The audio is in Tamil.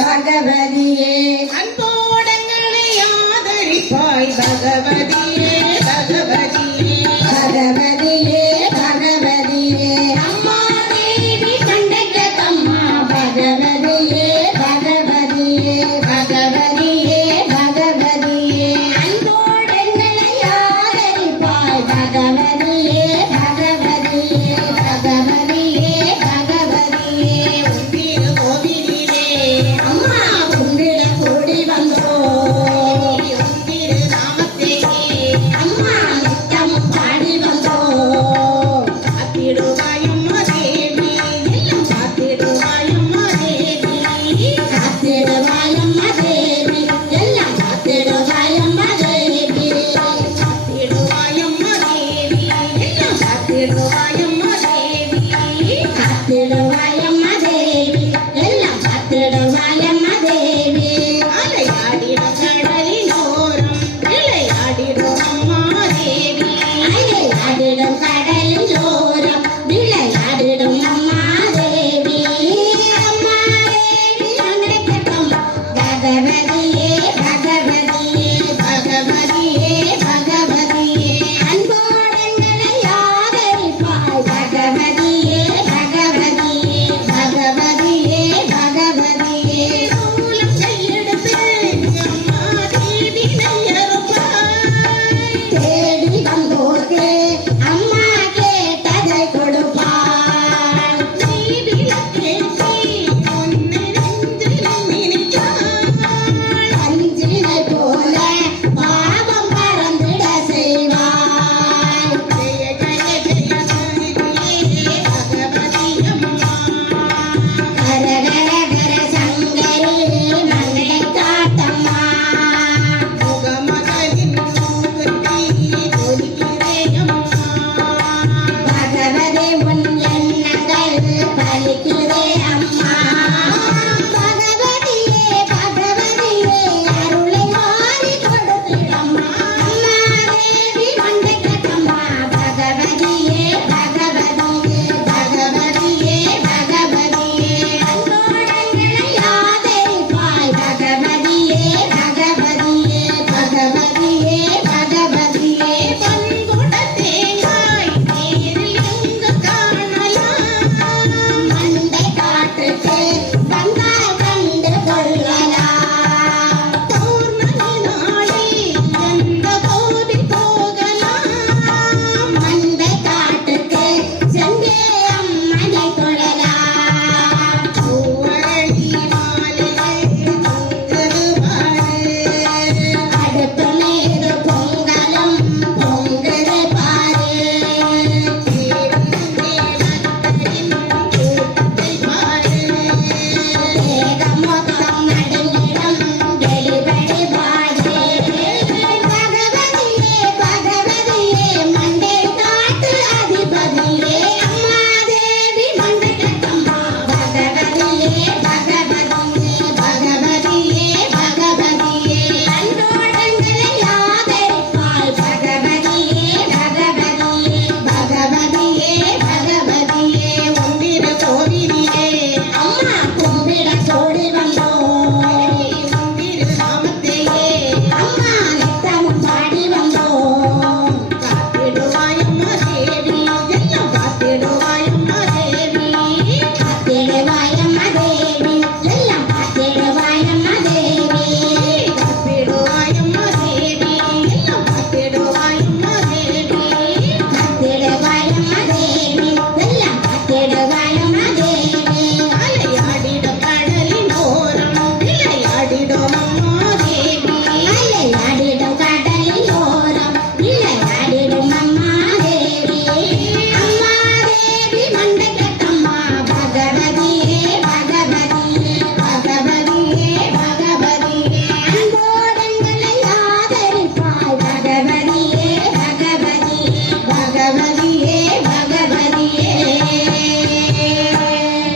பகவதியே அன்போடங்களை ஆதரிப்பாய் பகவதியே பகவதியே பகவதியே பகவதியே அம்மா தேவி கண்டகம்மா பகவதியே பகவதியே பகவதியே பகவதியே அன்போடங்களை ஆதரிப்பாய் பகவதியே பகவதியே பகவதியே பகவதியே உன்னிரு கோவிலிலே அம்மா உன்னிட கூடி வந்தோம் உன்னிரு நாமத்தையே அம்மா நித்தம் பாடி வந்தோம் காத்திடுவாயம்மா தேவி எல்லாம் காத்திடுவாயம்மா தேவி காத்திடுவாயம்மா தேவி எல்லாம் காத்திடுவாயம்மா தேவி காத்திடுவாயம்மா தேவி எல்லாம் காத்திடுவாயம்மா தேவி காத்திடுவாயம்மா தேவி எல்லாம் காத்திடுவாயம்மா தேவி